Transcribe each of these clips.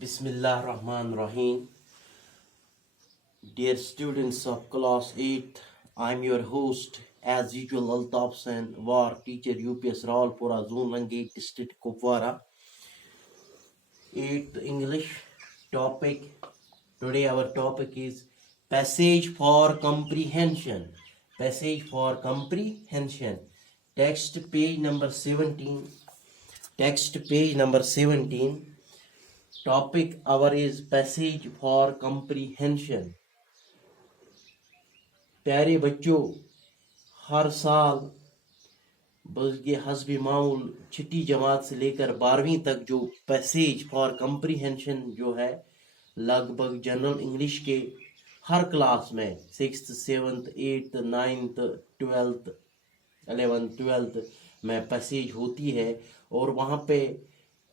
Bismillah Rahman Rahim. Dear students of class 8th, I'm your host as usual Altaf Sen, war teacher UPS Rawalpura Zone Langate District Kupwara. 8th English topic. Today our topic is passage for comprehension. Passage for comprehension. Text page number 17. Text page number 17. Topic our is passage for comprehension. प्यारे बच्चों, हर साल बल्कि हस्बी मामूल छठी जमात से लेकर 12वीं तक जो पैसेज फॉर कंप्रीहेंशन जो है लगभग जनरल इंग्लिश के हर क्लास में 6th 7th 8th 9th 12th 11th 12th में पैसेज होती है और वहाँ पे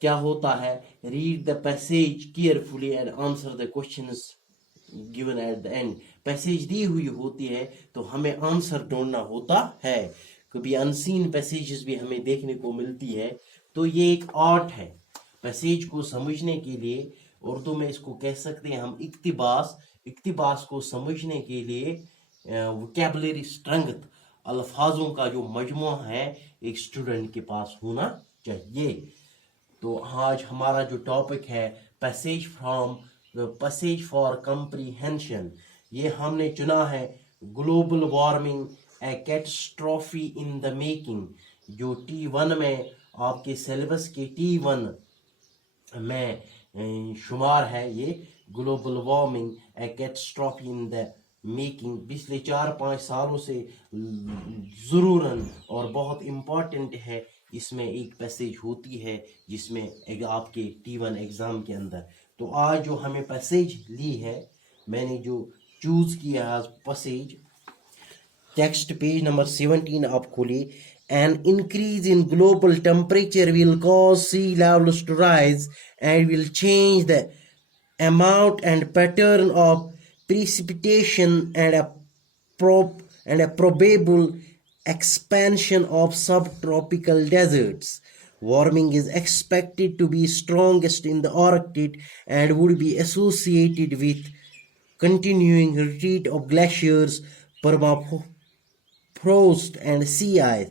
क्या होता है, read the passage carefully and answer the questions given at the end. Passage दी हुई होती है तो हमें आंसर ढूंढना होता है. कभी अनसीन पैसेजेस भी हमें देखने को मिलती है. तो ये एक आर्ट है पैसेज को समझने के लिए. उर्दू में इसको कह सकते हैं हम इक्तिबास. इक्तिबास को समझने के लिए वोकैबुलरी स्ट्रेंथ, अल्फाजों का जो मजमू है एक स्टूडेंट के पास होना चाहिए. तो आज हमारा जो टॉपिक है पैसेज फॉर कंप्रीहेंशन, ये हमने चुना है global warming A catastrophe in the making. जो T1 में आपके सिलेबस के T1 में शुमार है ये global warming A catastrophe in the making. पिछले 4-5 सालों से ज़रूरन और बहुत इम्पोर्टेंट है. इसमें एक पैसेज होती है जिसमें आपके T1 एग्ज़ाम के अंदर. तो आज जो हमें पैसेज ली है, मैंने जो चूज किया आज पैसेज, टेक्स्ट पेज नंबर 17 आप खोलिए. An increase in global temperature will cause sea levels to rise and will change the amount and pattern of precipitation and a probable expansion of subtropical deserts. Warming is expected to be strongest in the Arctic and would be associated with continuing retreat of glaciers, permafrost and sea ice.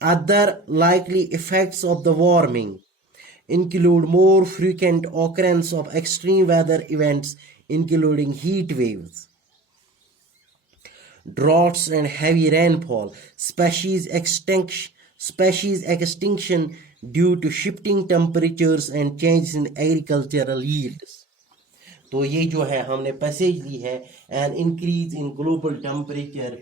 Other likely effects of the warming include more frequent occurrence of extreme weather events including heat waves, droughts and heavy rainfall, species extinction due to shifting temperatures and changes in agricultural yields. तो ये जो है हमने passage ली है, an increase in global temperature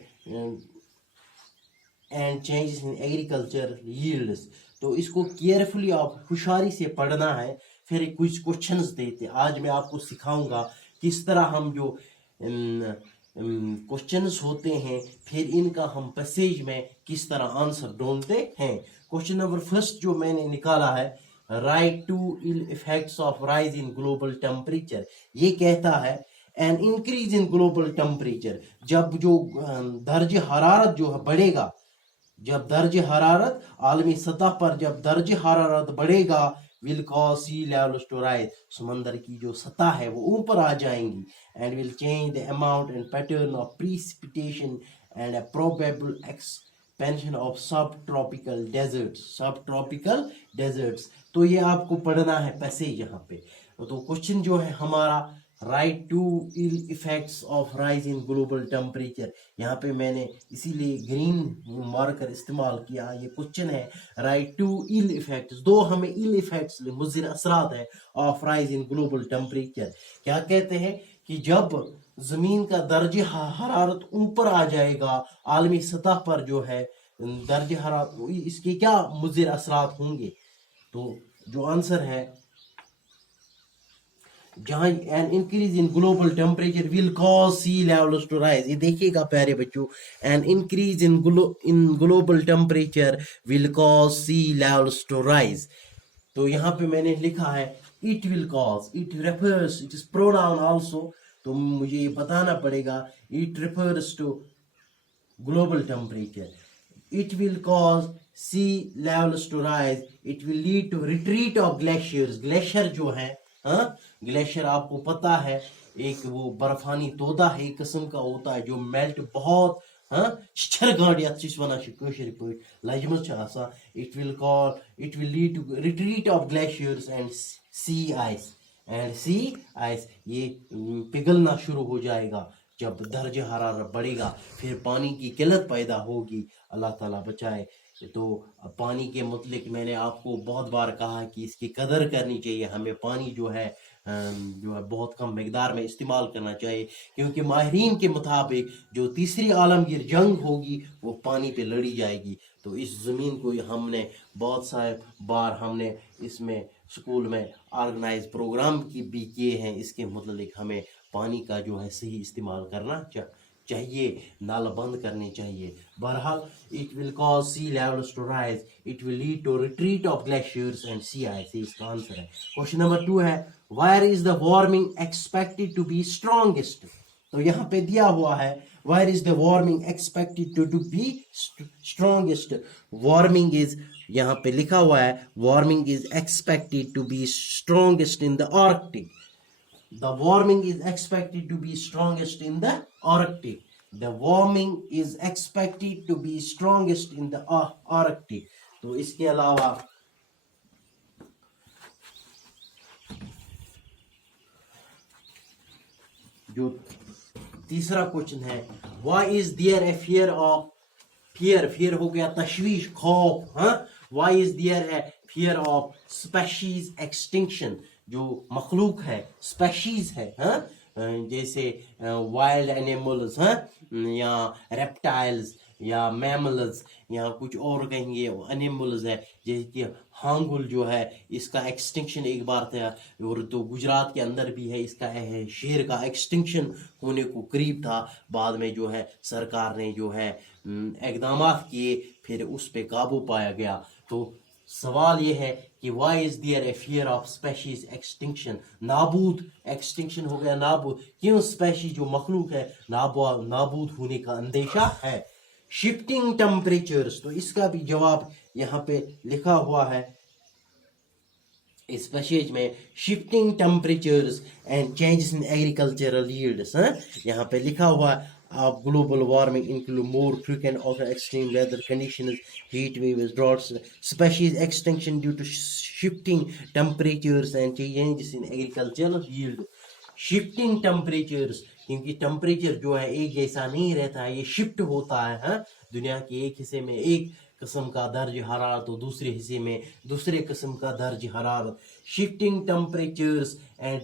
and changes in agriculture yields. तो इसको carefully आप होशियारी से पढ़ना है. फिर कुछ क्वेश्चंस देते आज मैं आपको सिखाऊंगा किस तरह हम जो क्वेश्चंस होते हैं फिर इनका हम पैसेज में किस तरह आंसर ढूंढते हैं. क्वेश्चन नंबर फर्स्ट जो मैंने निकाला है, write two ill effects of rise in global temperature. ये कहता है an increase in global temperature, जब जो दर्ज हरारत जो है बढ़ेगा, जब दर्ज हरारत आलमी सतह पर जब दर्ज हरारत बढ़ेगा, will cause sea levels to rise, समंदर की जो सतह है वो ऊपर आ जाएंगी. And will change the amount and pattern of precipitation and a probable expansion of subtropical deserts. तो ये आपको पढ़ना है पैसेज यहाँ पे. तो क्वेश्चन जो है हमारा, write two ill effects of rise in global temperature. यहाँ पे मैंने इसीलिए ग्रीन मार्कर इस्तेमाल किया. ये क्वेश्चन है राइट टू इल इफेक्ट्स. दो हमें इल इफेक्ट्स मुज़िर असरात है of rise in global temperature. क्या कहते हैं कि जब जमीन का दर्ज हरारत ऊपर आ जाएगा आलमी सतह पर जो है दर्ज हरारत, इसके क्या मुज़िर असरात होंगे. तो जो आंसर है जहां an increase in global temperature will cause sea levels to rise. ये देखिएगा प्यारे बच्चों, an increase in global temperature will cause sea levels to rise. तो यहाँ पे मैंने लिखा है it will cause, it refers, it is pronoun also. तो मुझे ये बताना पड़ेगा it refers to global temperature. It will cause sea levels to rise, it will lead to retreat of glaciers. Glacier जो है हाँ, ग्लेशियर आपको पता है एक वो बर्फानी तोदा है, एक किस्म का होता है जो मेल्ट बहुत हाँ छरगांड यथ छ वनान कशर पे लजमज it will lead to retreat of glaciers and sea ice ये पिघलना शुरू हो जाएगा जब दर्ज हरारत बढ़ेगा, फिर पानी की किल्लत पैदा होगी, अल्लाह ताला बचाए। तो पानी के मुतलिक मैंने आपको बहुत बार कहा कि इसकी कदर करनी चाहिए, हमें पानी जो है बहुत कम मिकदार में इस्तेमाल करना चाहिए, क्योंकि माहिरीन के मुताबिक जो तीसरी आलमगीर जंग होगी वो पानी पे लड़ी जाएगी। तो इस ज़मीन को हमने बहुत सारे बार हमने इसमें स्कूल में ऑर्गेनाइज प्रोग्राम की भी किए हैं, इसके मुतलिक हमें पानी का जो है सही इस्तेमाल करना चाहिए, नल बंद करने चाहिए। बहरहाल it will cause sea levels to rise, it will lead to retreat of glaciers and sea ice, इसका आंसर है। क्वेश्चन नंबर 2 है where is the warming expected to be strongest. तो यहाँ पे दिया हुआ है where is the warming expected to be strongest. Warming is यहाँ पे लिखा हुआ है warming is expected to be strongest in the Arctic. The warming is expected to be strongest in the Arctic. The warming is expected to be strongest in the Arctic. तो इसके अलावा जो तीसरा क्वेश्चन है why is there a fear of fear हो गया तशवीश खौफ, हाँ why is there a fear of species extinction, जो मखलूक है स्पेशीज है हाँ जैसे वाइल्ड एनिमल्स हाँ या रेप्टाइल्स या मैमल्स या कुछ और कहेंगे एनिमल्स है, जैसे कि हांगुल जो है इसका एक्सटिंक्शन एक बार था, और तो गुजरात के अंदर भी है, इसका है शेर का एक्सटिंक्शन होने को करीब था, बाद में जो है सरकार ने जो है इक़दामात किए, फिर उस पे काबू पाया गया। तो सवाल यह है कि why is there a fear of species extinction, नाबूद एक्सटिंक्शन हो गया नाबूद, क्यों स्पेशीज जो मखलूक है नाबूद होने का अंदेशा है। शिफ्टिंग टेम्परेचर्स, तो इसका भी जवाब यहाँ पे लिखा हुआ है इस पैसेज में, shifting temperatures and changes in agricultural yields, यहाँ पे लिखा हुआ of global warming include more frequent or extreme weather conditions, heat waves, droughts, species extinction due to shifting temperatures and changes in agricultural yield. Shifting temperatures, क्योंकि temperature जो है एक जैसा नहीं रहता है, ये शिफ्ट होता है हाँ? दुनिया के एक हिस्से में एक किस्म का दर्ज हरारत तो दूसरे हिस्से में दूसरे किस्म का दर्ज हरारत। Shifting temperatures and